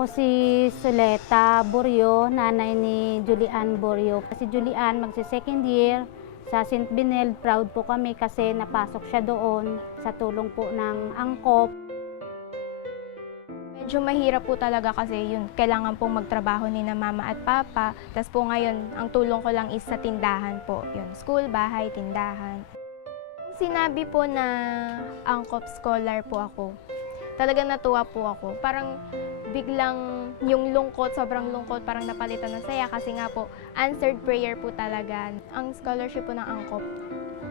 Ako si Soleta Boryo, nanay ni Julian Boryo. Si Julian magsi-second year sa St. Benilde. Proud po kami kasi napasok siya doon sa tulong po ng angkop. Medyo mahirap po talaga kasi yun, kailangan pong magtrabaho ni na mama at papa. Tapos po ngayon, ang tulong ko lang is sa tindahan po. Yun, school, bahay, tindahan. Sinabi po na angkop scholar po ako, talagang natuwa po ako. Parang biglang yung lungkot, sobrang lungkot, parang napalitan ng saya kasi nga po, answered prayer po talaga. Ang scholarship po ng angkop,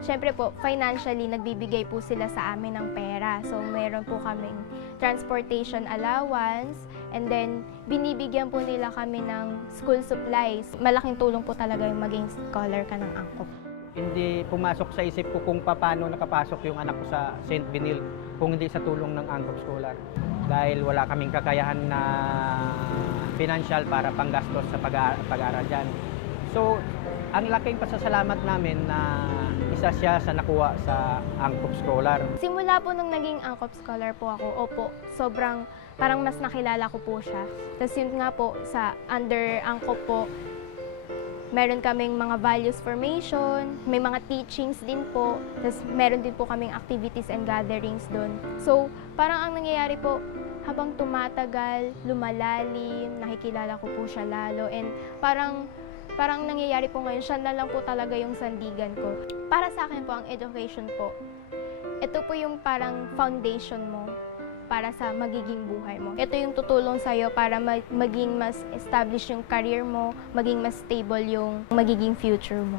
syempre po, financially, nagbibigay po sila sa amin ng pera. So, meron po kaming transportation allowance, and then, binibigyan po nila kami ng school supplies. Malaking tulong po talaga yung maging scholar ka ng angkop. Hindi pumasok sa isip ko kung paano nakapasok yung anak ko sa St. Benilde kung hindi sa tulong ng Angkop Scholar. Dahil wala kaming kakayahan na financial para panggastos sa pag-aaral dyan. So, ang laking pasasalamat namin na isa siya sa nakuha sa Angkop Scholar. Simula po nung naging Angkop Scholar po ako, opo, sobrang parang mas nakilala ko po siya. Tapos yun nga po, sa under Angkop po, meron kaming mga values formation, may mga teachings din po, tapos meron din po kaming activities and gatherings doon. So, parang ang nangyayari po, habang tumatagal, lumalalim, nakikilala ko po siya lalo, and parang nangyayari po ngayon, siya na lang po talaga yung sandigan ko. Para sa akin po, ang education po, ito po yung parang foundation mo para sa magiging buhay mo. Ito yung tutulong sa'yo para maging mas established yung career mo, maging mas stable yung magiging future mo.